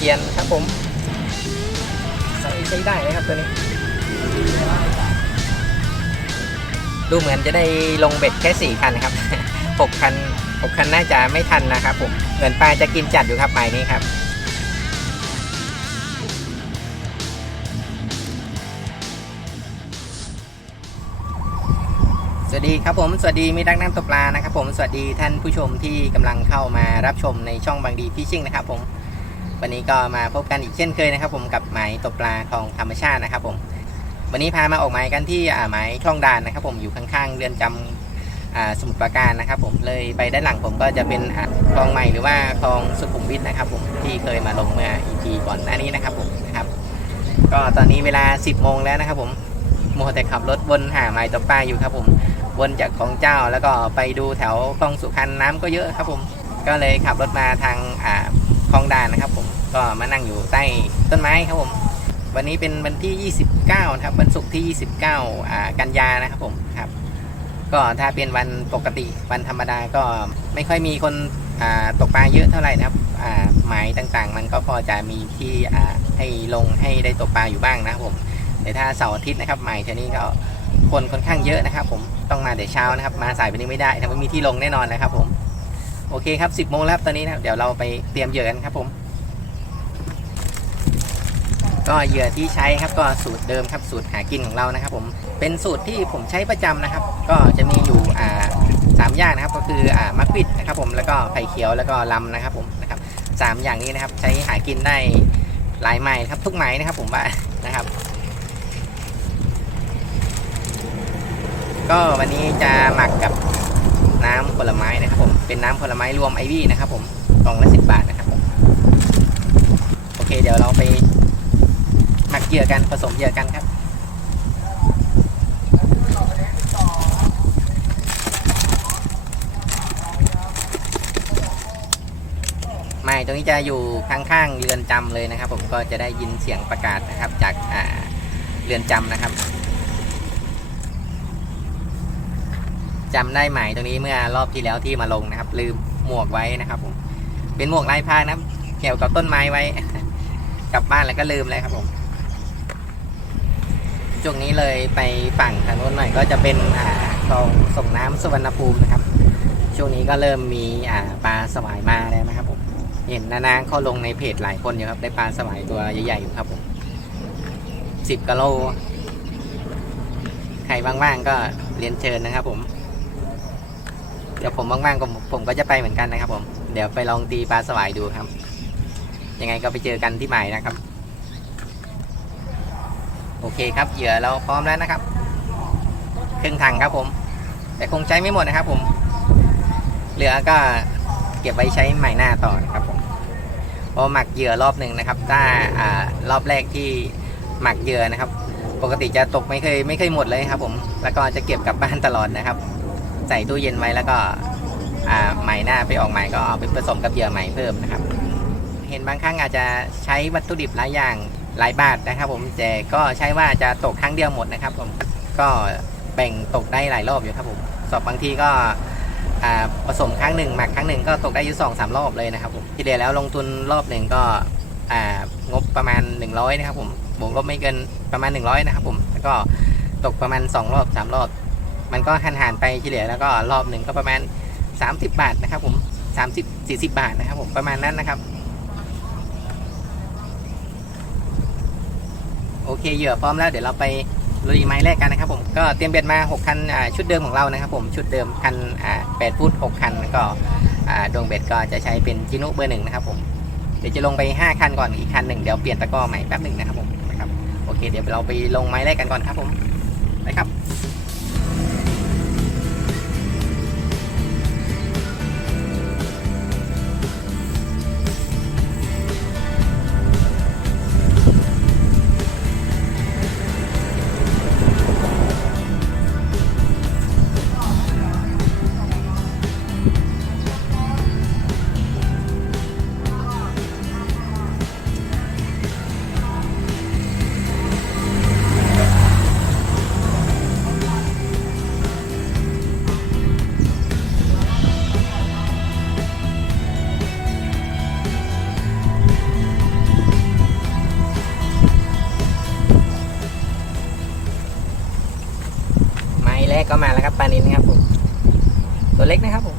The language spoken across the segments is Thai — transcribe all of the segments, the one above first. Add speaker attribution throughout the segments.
Speaker 1: เกียนครับผม ใส่ใช้ได้นะครับตัวนี้ ดูเหมือนจะได้ลงเบ็ดแค่สี่คันครับหกคันหกคันน่าจะไม่ทันนะครับผมเหมือนปลาจะกินจัดอยู่ครับหมายนี้ครับสวัสดีครับผมสวัสดีมิตรรักน้ำตกปลานะครับผมสวัสดีท่านผู้ชมที่กำลังเข้ามารับชมในช่องบางดีฟิชชิ่งนะครับผม วันนี้ก็มาพบกันอีกเช่นเคยนะครับผมกับหมายตกปลาของธรรมชาตินะครับผมวันนี้พามาออกหมายกันที่อ่าหมายคลองด่านนะครับผมอยู่ข้างๆเรือนจำอ่าสมุทรปราการนะครับ ผมเลยไปด้านหลังผมก็จะเป็นคลองใหม่หรือว่าคลองสุขุมวิทนะครับผมที่เคยมาลงเมื่อ EP ก่อนหน้านี้นะครับผมนะครับ ก็ตอนนี้เวลา 10โมงแล้วนะครับผมมัวแต่ขับรถวนหาหมายตกปลาอยู่ครับผมวนจากของเจ้าแล้วก็ไปดูแถวคลองสุพรรณน้ำก็เยอะครับผมก็เลยขับรถมาทางคลองด่านนะครับผม ก็มานั่งอยู่ใต้ต้นไม้ครับผม วันนี้เป็นวันที่ 29 นะครับ วันศุกร์ที่ 29อ่ากันยานะครับผมครับ ก็ถ้าเป็นวันปกติวันธรรมดาก็ไม่ค่อยมีคนอ่าตกปลาเยอะเท่าไหร่นะครับอ่าหมายต่างๆ มันก็พอจะมีที่อ่าให้ลงให้ได้ตกปลาอยู่บ้างนะครับผมแต่ถ้าเสาร์อาทิตย์นะครับหมายเท่านี้ก็คนค่อนข้างเยอะนะครับ ผมต้องมาเดี๋ยวเช้านะครับ มาสายไปนี้ไม่ได้นะไม่มีที่ลงแน่นอนนะครับผมโอเคครับ10โมงแล้วครับตอนนี้นะเดี๋ยวเราไปเตรียมเหยื่อกันครับผม ก็เหยื่อที่ใช้ครับก็สูตรเดิมครับสูตรหากินของเรานะครับ ผมเป็นสูตรที่ผมใช้ประจำนะครับ ก็จะมีอยู่อ่าสามอย่างนะครับก็คืออ่ามะกวิดนะครับ ผมแล้วก็ไผ่เขียวแล้วก็ลำนะครับ ผมนะครับสามอย่างนี้นะครับ ใช้หากินได้หลายไม้ครับ ทุกไม้นะครับ ผมว่านะครับ ก็วันนี้จะหมักกับน้ำผลไม้นะครับ ผมเป็นน้ำผลไม้รวมไอวี่นะครับ ผมกล่องละสิบบาทนะครับผมโอเคเดี๋ยวเราไป หมักเหยื่อกันผสมเหยื่อกันครับไม่ตรงนี้จะอยู่ข้างๆเรือนจำเลยนะครับ ผมก็จะได้ยินเสียงประกาศนะครับจากาเรือนจำนะครับจำได้ไหมตรงนี้เมื่อรอบที่แล้วที่มาลงนะครับ ลืมหมวกไว้นะครับ ผมเป็นหมวกลายพรางนะเกี่ยวกับต้นไม้ไว้ กลับบ้านแล้วก็ลืมเลยครับผม ช่วงนี้เลยไปฝั่งทางโน้นหน่อยก็จะเป็นอ่าคลองส่งน้ำสุวรรณภูมินะครับ ช่วงนี้ก็เริ่มมีอ่าปลาสวายมาแล้วนะครับผมเห็นนานๆเขาลงในเพจหลายคนอยู่ครับได้ปลาสวายตัวใหญ่ๆอยู่ครับผมสิบกิโลใครว่างๆก็เรียนเชิญนะครับผม เดี๋ยวผมว่างๆก็ผมก็จะไปเหมือนกันนะครับผม เดี๋ยวไปลองตีปลาสวายดูครับ ยังไงก็ไปเจอกันที่หมายนะครับ โอเคครับเหยื่อเราพร้อมแล้วนะครับครึ่งถังครับผม แต่คงใช้ไม่หมดนะครับผม เหลือก็เก็บไว้ใช้ใหม่หน้าต่อนะครับผมพราะหมักเหยื่อรอบหนึ่งนะครับ ถ้าอ่ารอบแรกที่หมักเหยื่อนะครับ ปกติจะตกไม่เคยไม่เคยหมดเลยครับ ผม แล้วก็จะเก็บกลับบ้านตลอดนะครับ ใส่ตู้เย็นไว้แล้วก็อ่าใหม่หน้าไปออกใหม่ก็เอาไปผสมกับเหยื่อใหม่เพิ่มนะครับ เห็นบางครั้งอาจจะใช้วัตถุดิบหลายอย่าง หลายบาทนะครับ ผมแต่ก็ใช่ว่าจะตกครั้งเดียวหมดนะครับ ผมก็แบ่งตกได้หลายรอบอยู่ครับผมสอบบางทีก็ผสมครั้งหนึ่งหมักครั้งหนึ่งก็ตกได้อยู่สองสามรอบเลยนะครับผมที่เดียแล้วลงทุนรอบหนึ่งก็งบประมาณ 100 นะครับผมบวกลบไม่เกินประมาณ 100 นะครับผมแล้วก็ตกประมาณ 2 รอบ 3 รอบ มันก็หันหันไปเฉลี่ยแล้วก็รอบหนึ่งก็ประมาณ 30 บาทนะครับผม30 40 บาทนะครับผมประมาณนั้นนะครับ โอเคเหยื่อพร้อมแล้วเดี๋ยวเราไปลุยไม้แรกกันนะครับผมก็เตรียมเบ็ดมา 6 คันชุดเดิมของเรานะครับผมชุดเดิมคันอ่า8ฟุต6คันก็ดวงเบ็ดก็จะใช้เป็นจินุเบอร์หนึ่งนะครับผมเดี๋ยวจะลงไป 5 คันก่อนอีกคันหนึ่งเดี๋ยวเปลี่ยนตะกร้อใหม่แป๊บหนึ่งนะครับผมนะครับโอเคเดี๋ยวเราไปลงไม้แรกกันก่อนครับผมไปครับ ก็มาแล้วครับปลานินครับผมตัวเล็กนะครับผม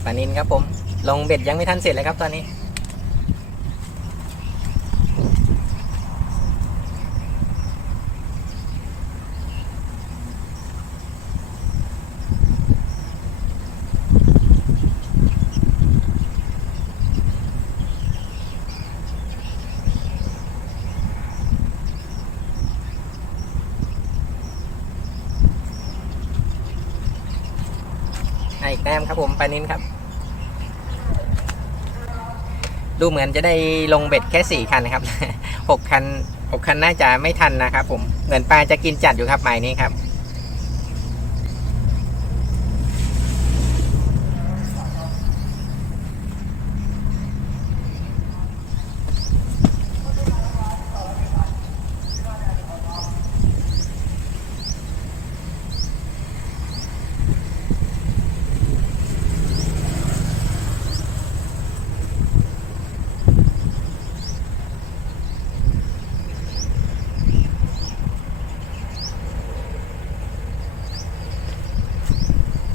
Speaker 1: ปลานินครับผม ลงเบ็ดยังไม่ทันเสร็จเลยครับตอนนี้ให้อีกแต้มครับผมปานินครับ ดูเหมือนจะได้ลงเบ็ดแค่สี่คันนะครับหกคันหกคันน่าจะไม่ทันนะครับผม เหมือนปลาจะกินจัดอยู่ครับหมายนี้ครับ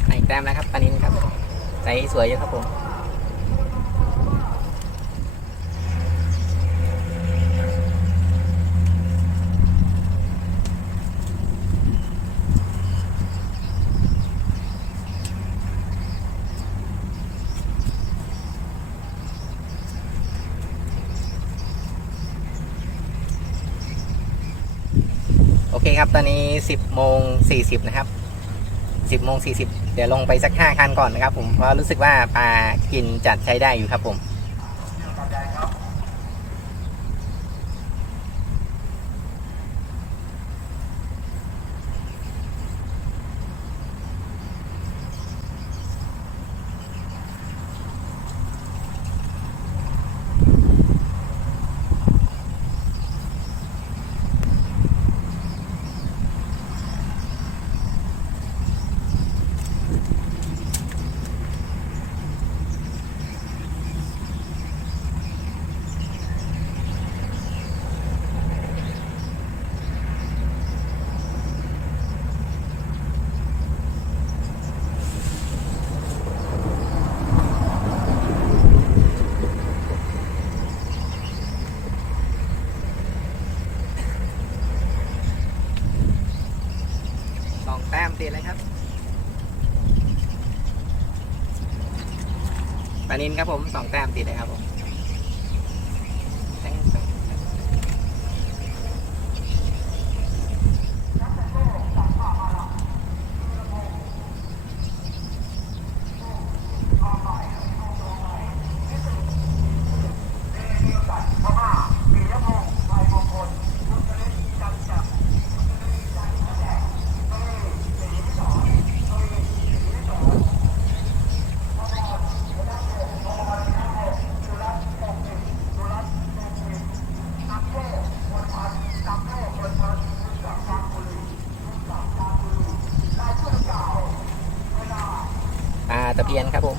Speaker 1: ให้อีกแต้มแล้วครับปลานินครับใสสวยอยู่ครับผมโอเคครับ ตอนนี้ 10โมง40 นะครับ 10โมง40 เดี๋ยวลงไปสัก 5 คันก่อนนะครับผม เพราะรู้สึกว่าปลากินจัดใช้ได้อยู่ครับผม นินครับผมสองแต้มติดเลยครับผมปลาตะเพี ยนครับผม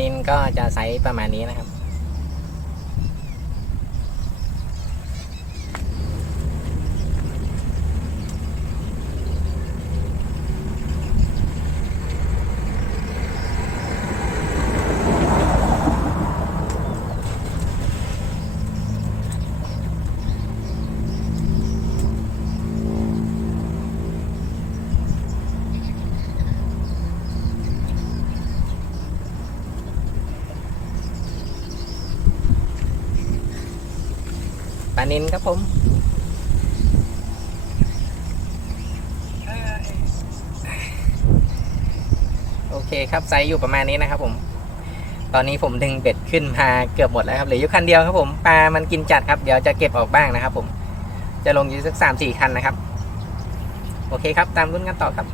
Speaker 1: นินก็จะไซส์ประมาณนี้นะครับ นินครับผมโอเคครับไซส์อยู่ประมาณนี้นะครับผม ตอนนี้ผมดึงเบ็ดขึ้นมาเกือบหมดแล้วครับเหลืออยู่คันเดียวครับผมปลามันกินจัดครับเดี๋ยวจะเก็บออกบ้างนะครับผมจะลงอยู่สักสามสี่คันนะครับ โอเคครับ ตามรุ่นกันต่อครับ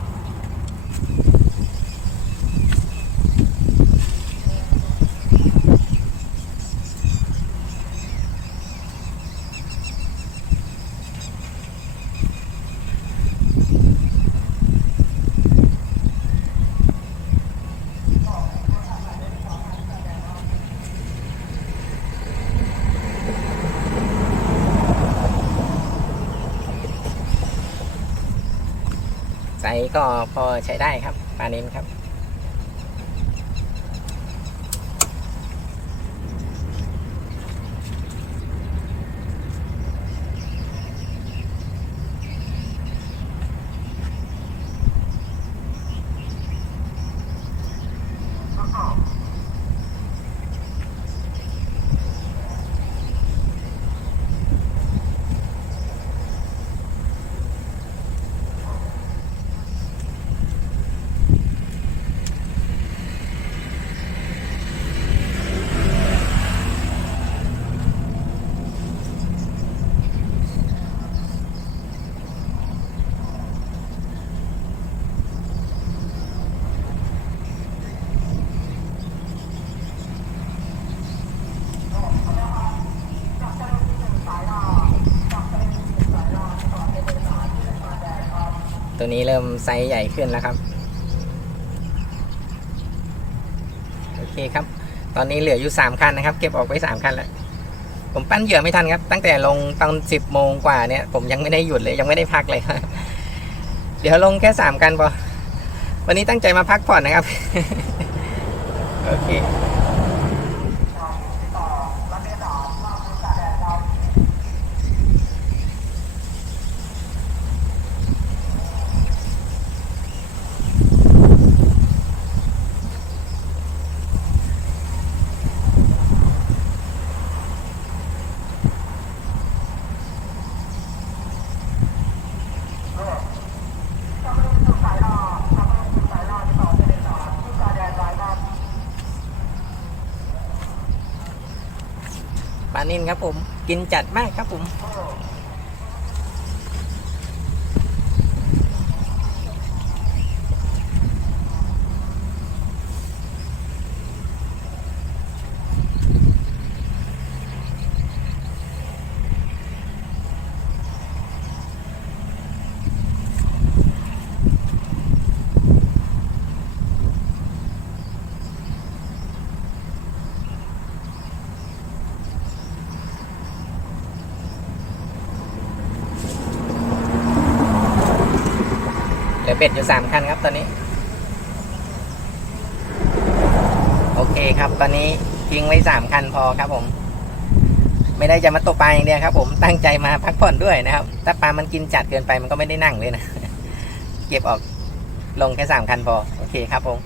Speaker 1: ก็พอใช้ได้ครับปลานินครับ ตัวนี้เริ่มไซส์ใหญ่ขึ้นแล้วครับ โอเคครับ ตอนนี้เหลืออยู่สามคันนะครับ เก็บออกไปสามคันแล้ว ผมปั้นเหยื่อไม่ทันครับ ตั้งแต่ลงตอนสิบโมงกว่าเนี่ย ผมยังไม่ได้หยุดเลยยังไม่ได้พักเลยเดี๋ยวลงแค่สามกันพอ วันนี้ตั้งใจมาพักผ่อนนะครับ โอเค นินครับผม กินจัดมากครับผม เบ็ดอยู่สามคันครับตอนนี้ โอเคครับตอนนี้ทิ้งไว้สามคันพอครับผม ไม่ได้จะมาตกปลาอย่างเดียวครับ ผมตั้งใจมาพักผ่อนด้วยนะครับ ถ้าปลามันกินจัดเกินไปมันก็ไม่ได้นั่งเลยนะเก็บออกลงแค่สามคันพอ โอเคครับผม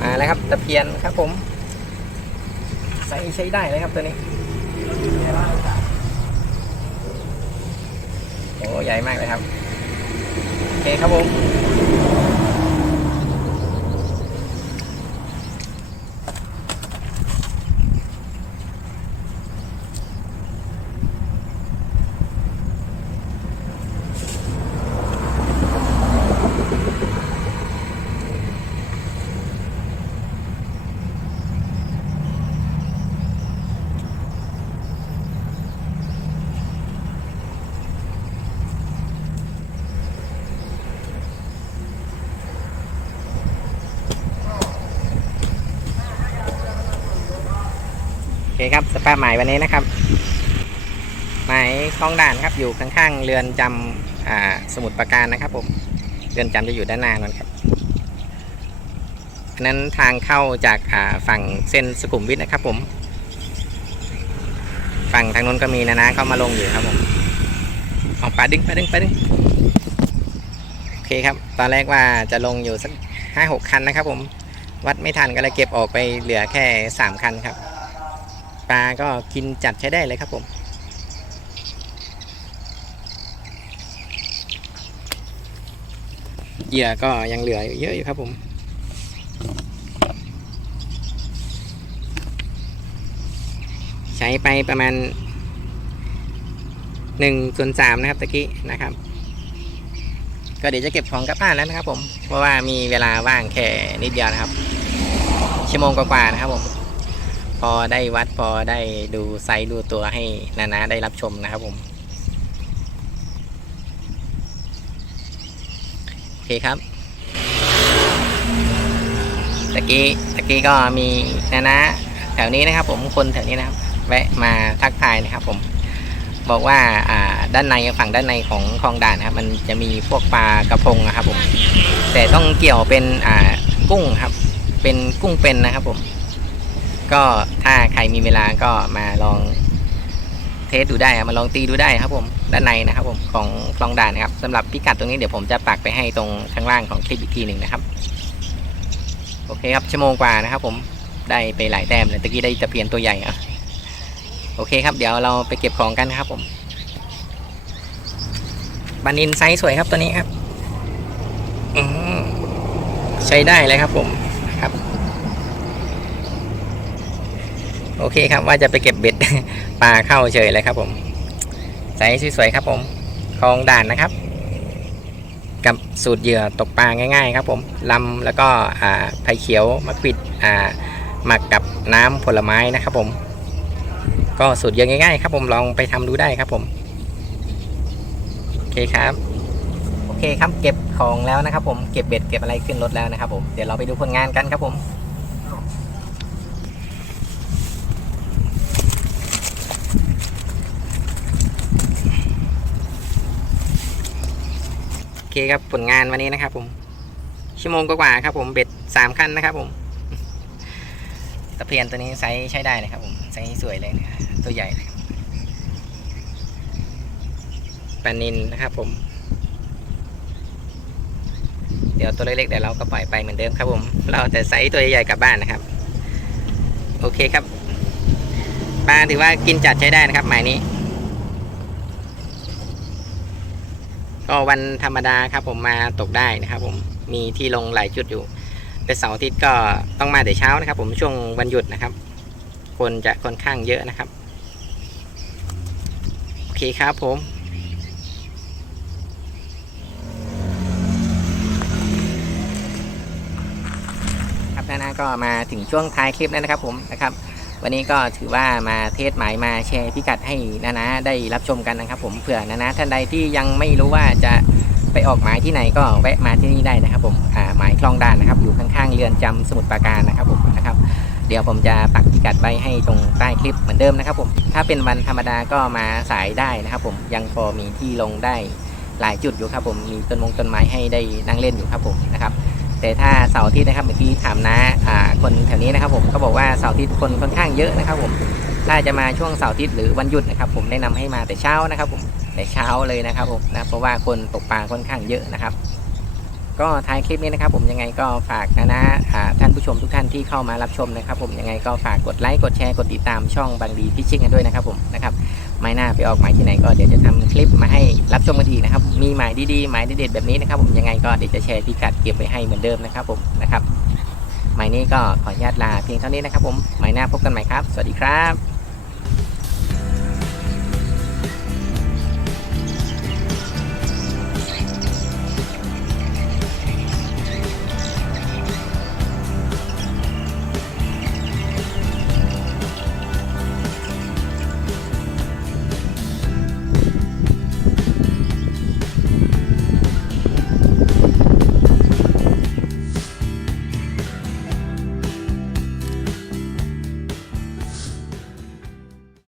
Speaker 1: มาแล้วครับตะเพียนครับผมใช้ใช้ได้เลยครับตัวนี้ โอ้ใหญ่มากเลยครับ โอเคครับผม ครับสภาพหมายวันนี้นะครับหมายคลองด่านครับอยู่ข้างๆเรือนจำอ่าสมุทรปราการนะครับผมเรือนจำจะอยู่ด้านหน้านั่นครับนั้นทางเข้าจากอ่าฝั่งเส้นสุขุมวิทนะครับ ผม ฝั่งทางนู้นก็มีนะนะเข้ามาลงอยู่ครับผมเอาปลาดึงปลาดึงปลาดึงโอเคครับ ตอนแรกว่าจะลงอยู่สักห้าหกคันนะครับ ผมวัดไม่ทันก็เลยเก็บออกไปเหลือแค่สามคันครับ ปลาก็กินจัดใช้ได้เลยครับผมเหยื่อก็ยังเหลือเยอะอยู่ครับผมใช้ไปประมาณหนึ่งส่วนสามนะครับตะกี้นะครับ ก็เดี๋ยวจะเก็บของกลับบ้านแล้วนะครับผมเพราะว่ามีเวลาว่างแค่นิดเดียวนะครับ ชั่วโมงกว่าๆนะครับผม อได้วัดพอได้ดูไซส์ดูตัวให้นานาได้รับชมนะครับผม โอเคครับตะกี้ตะกี้ก็มีนานะแถวนี้นะครับผมคนแถวนี้นะครับ แวะมาทักทายนะครับผมบอกว่าอ่าด้านในฝั่งด้านในของคลองด่านนะครับมันจะมีพวกปลากระพงนะครับผม แต่ต้องเกี่ยวเป็นอ่ากุ้งครับ เป็นกุ้งเป็นนะครับผม ก็ถ้าใครมีเวลาก็มาลองเทสดูได้ครับมาลองตีดูได้ครับผมด้านในนะครับผมของคลองด่านนะครับสำหรับพิกัดตรงนี้เดี๋ยวผมจะปักไปให้ตรงข้างล่างของคลิปอีกทีหนึ่งนะครับ โอเคครับชั่วโมงกว่านะครับ ผมได้ไปหลายแต้มเลยตะกี้ได้ตะเพียนตัวใหญ่อะโอเคครับเดี๋ยวเราไปเก็บของกันนะครับผมบันอินไซส์สวยครับตัวนี้ครับใช้ได้เลยครับผมครับ โอเคครับว่าจะไปเก็บเบ็ดปลาเข้าเฉยเลยครับ ผมไซส์สวยๆครับ ผมคลองด่านนะครับ กับสูตรเหยื่อตกปลาง่าย ๆ ครับ ผมลำแล้วก็ไผ่เขียวมะขวิดหมักกับน้ำผลไม้นะครับ ผม ก็สูตรเหยื่อง่ายๆครับ ผมลองไปทำดูได้ครับ ผมโอเคครับโอเคครับเก็บของแล้วนะครับ ผมเก็บเบ็ดเก็บอะไรขึ้นรถแล้วนะครับ ผมเดี๋ยวเราไปดูผลงานกันครับผม เคครับผลงานวันนี้นะครับ ผมชั่วโมงกว่าครับ ผมเบ็ดสามคันนะครับ ผมตะเพียนตัวนี้ไซส์ใช้ได้เลยครับ ผมไซส์สวยเลยนะตัวใหญ่เลยปลานินนะครับ ผม เดี๋ยวตัวเล็กๆเดี๋ยวเราก็ปล่อยไปเหมือนเดิมครับ ผม เราแต่ไซส์ตัวใหญ่ๆกลับบ้านนะครับ โอเคครับปลาถือว่ากินจัดใช้ได้นะครับหมายนี้ ก็วันธรรมดาครับผมมาตกได้นะครับ ผมมีที่ลงหลายจุดอยู่ แต่เสาร์อาทิตย์ก็ต้องมาแต่เช้านะครับ ผมช่วงวันหยุดนะครับ คนจะค่อนข้างเยอะนะครับโอเคครับผมครับนานาก็มาถึงช่วงท้ายคลิปแล้วนะครับผมนะครับ วันนี้ก็ถือว่ามาเทศหมายมาแชร์พิกัดให้นานาได้รับชมกันนะครับ ผมเผื่อนานาท่านใดที่ยังไม่รู้ว่าจะไปออกหมายที่ไหนก็แวะมาที่นี่ได้นะครับ ผมหมายคลองด่านนะครับ อยู่ข้างๆเรือนจำสมุทรปราการนะครับผมนะครับเดี๋ยวผมจะปักพิกัดไว้ให้ตรงใต้คลิปเหมือนเดิมนะครับผมถ้าเป็นวันธรรมดาก็มาสายได้นะครับ ผมยังพอมีที่ลงได้หลายจุดอยู่ครับผมมีต้นมงต้นไม้ให้ได้นั่งเล่นอยู่ครับผมนะครับ แต่ถ้าเสาร์อาทิตย์นะครับเมื่อกี้ถามนะอ่าคนแถวนี้นะครับผมก็บอกว่าเสาร์อาทิตย์คนค่อนข้างเยอะนะครับผมถ้าจะมาช่วงเสาร์อาทิตย์หรือวันหยุดนะครับผมแนะนำให้มาแต่เช้านะครับผมแต่เช้าเลยนะครับผมนะเพราะว่าคนตกปลาค่อนข้างเยอะนะครับ ก็ท้ายคลิปนี้นะครับ ผมยังไงก็ฝากนะนะอ่าท่านผู้ชมทุกท่านที่เข้ามารับชมนะครับ ผมยังไงก็ฝากกดไลค์กดแชร์กดติดตามช่องบางดีพิชชิ่งกันด้วยนะครับผมนะครับ ไม้หน้าไปออกหมายที่ไหนก็เดี๋ยวจะทำคลิปมาให้รับชมกันอีกนะครับ มีหมายดีๆหมายเด็ดๆแบบนี้นะครับ ผมยังไงก็เดี๋ยวจะแชร์พิกัดเก็บไว้ให้เหมือนเดิมนะครับผมนะครับหมายนี้ก็ขออนุญาตลาเพียงเท่านี้นะครับ ผมหมายหน้าพบกันใหม่ครับ สวัสดีครับ